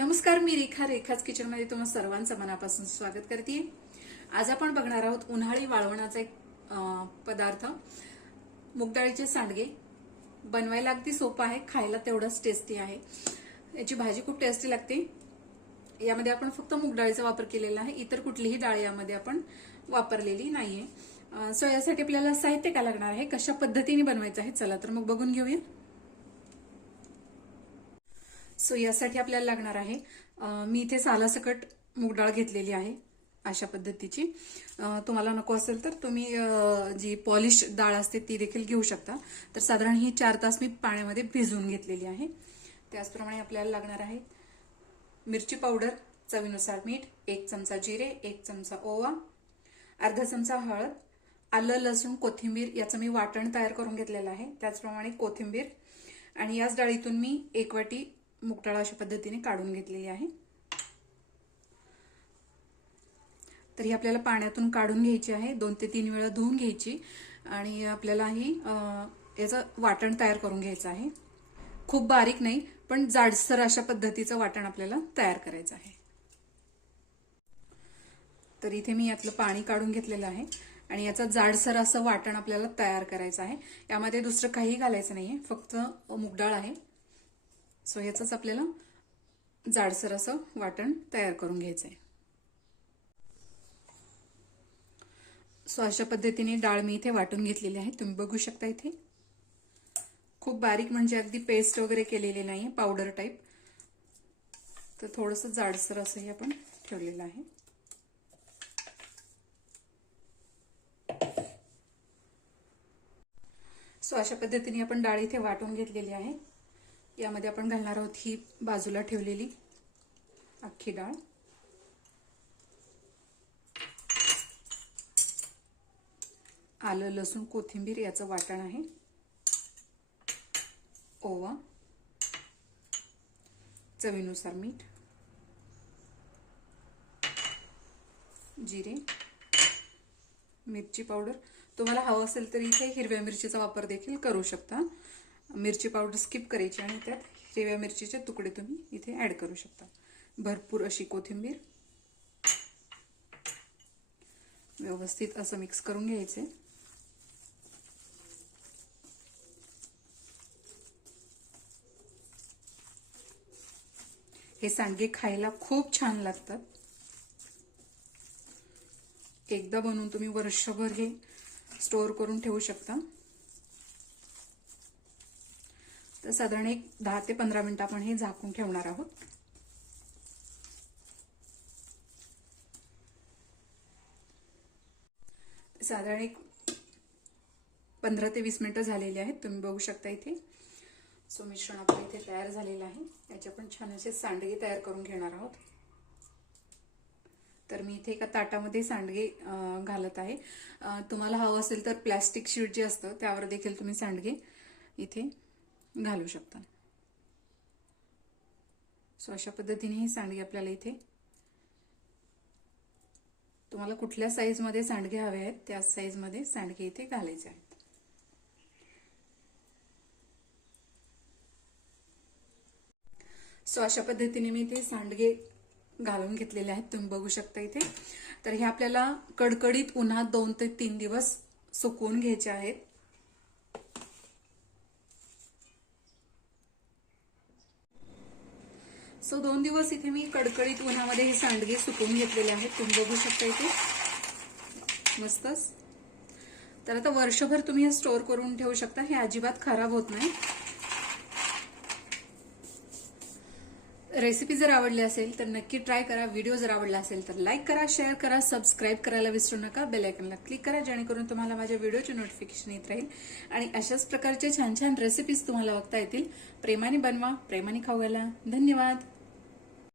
नमस्कार, मी रेखाच किचनमध्ये तुम्हा सर्वांचं मनापासून स्वागत करते। आज आपण बघणार आहोत उन्हाळी वाळवणाचा एक पदार्थ, मूग डाळीचे सांडगे। बनवायला अगदी सोपं आहे, खायला तेवढंच टेस्टी आहे। याची भाजी खूप टेस्टी लागते। यामध्ये आपण फक्त मूग डाळीचा वापर केलेला आहे, इतर कुठलीही डाळ यामध्ये आपण वापरलेली नाहीये। सो यासाठी आपल्याला साहित्य काय लागणार आहे, कशा पद्धतीने बनवायचं आहे, चला तर मग बघून घेऊया। सो यासाठी आपल्याला लागणार आहे, मी इथे सालासकट मूग डाळ घेतलेली आहे अशा पद्धतीची। तुम्हाला नको असेल तर तुम्ही जी पॉलिश डाळ असते ती देखील घेऊ शकता। तर साधारण ही 4 तास मी पाण्यामध्ये भिजवून घेतलेली आहे। त्याचप्रमाणे आपल्याला लागणार आहे मिरची पावडर, चवीनुसार मीठ, 1 चमचा जिरे, 1 चमचा ओवा, अर्धा चमचा हळद, आलं लसूण कोथिंबीर याचं मी वाटण तयार करून घेतलेलं आहे। त्याचप्रमाणे कोथिंबीर आणि याच डाळीतून मी 1 वाटी मूग डाळ अशा पद्धतीने काढून घेतलेली आहे। तर ही आपल्याला पाण्यातून काढून घ्यायची आहे, 2 ते 3 वेळा धुवून घ्यायची आणि आपल्याला ही याचं वाटण तयार करून घ्यायचं आहे। खूप बारीक नाही, पण जाडसर अशा पद्धतीचं वाटण आपल्याला तयार करायचं आहे। तर इथे मी यातलं पाणी काढून घेतलेलं आहे आणि याचं जाडसर असं वाटण आपल्याला तयार करायचं आहे। यामध्ये दुसरं काही घालायचं नाहीये, फक्त मूग डाळ आहे। सो याचंच आपल्याला जाडसर असं वाटण तयार करून घ्यायचं आहे। सो अशा पद्धतीने डाळ मी इथे वाटून घेतलेली आहे, तुम्ही बघू शकता। इथे खूप बारीक म्हणजे अगदी पेस्ट वगैरे केलेली नाहीये, पावडर टाइप। तर थोडंसं जाडसर असं हे आपण ठेवलेलं आहे। सो अशा पद्धतीने आपण डाळ इथे वाटून घेतलेली आहे। यामध्ये आपण घालणार आहोत ही बाजूला ठेवलेली अख्खी डाळ, आलं लसूण कोथिंबीर याचं वाटण आहे, ओवा, चवीनुसार मीठ, जिरे, मिरची पावडर। तुम्हाला हवं असेल तर इथे हिरव्या मिरचीचा वापर देखील करू शकता। मिरची पावडर स्किप करायची आणि त्यात हिरव्या मिरचीचे तुकडे तुम्ही इथे ऍड करू शकता। भरपूर अशी कोथिंबीर, व्यवस्थित असं मिक्स करून घ्यायचे। हे सांडगे खायला खूप छान लागतात। एकदा बनवून तुम्ही वर्षभर हे स्टोअर करून ठेवू शकता। तर साधारण एक 10 ते 15 मिनिटं आपण हे झाकून ठेवणार आहोत। साधारण एक 15 ते 20 मिनिटं झालेली आहेत, तुम्ही बघू शकता इथे। सो मिश्रण आपलं इथे तयार झालेलं आहे। याचे आपण छान असे सांडगे तयार करून घेणार आहोत। तर मी इथे एका ताटामध्ये सांडगे घालत आहे। तुम्हाला हवं असेल तर प्लास्टिक शीट जे असतं त्यावर देखील तुम्ही सांडगे इथे घालू शकता। सो अशा पद्धतीने हे सांडगे आपल्याला इथे, तुम्हाला कुठल्या साईज मध्ये सांडगे हवे आहेत त्या साईज मध्ये सांडगे इथे घालायचे आहेत। सो अशा पद्धतीने मी इथे सांडगे घालून घेतलेले आहेत, तुम्ही बघू शकता इथे। तर हे आपल्याला कडकडीत उन्हात 2 ते 3 दिवस सुकवून घ्यायचे आहेत। सो 2 दिवस इथे मी कडकडीत उन्हामध्ये हे सांडगे सुकवून घेतलेले आहेत, तुम्ही बघू शकता इथे मस्तच। तर आता वर्षभर तुम्ही हे स्टोअर करून ठेवू शकता, हे अजिबात खराब होत नाही। रेसिपी जर आवडली असेल तर नक्की ट्राय करा। व्हिडिओ जर आवडला असेल तर लाईक करा, शेअर करा, सबस्क्राईब करायला विसरू नका। बेल आयकॉनला क्लिक करा जेणेकरून तुम्हाला माझ्या व्हिडिओची नोटिफिकेशन येत राहील आणि अशाच प्रकारचे छान छान रेसिपीज तुम्हाला बघता येतील। प्रेमाने बनवा, प्रेमाने खाऊ घाला। धन्यवाद।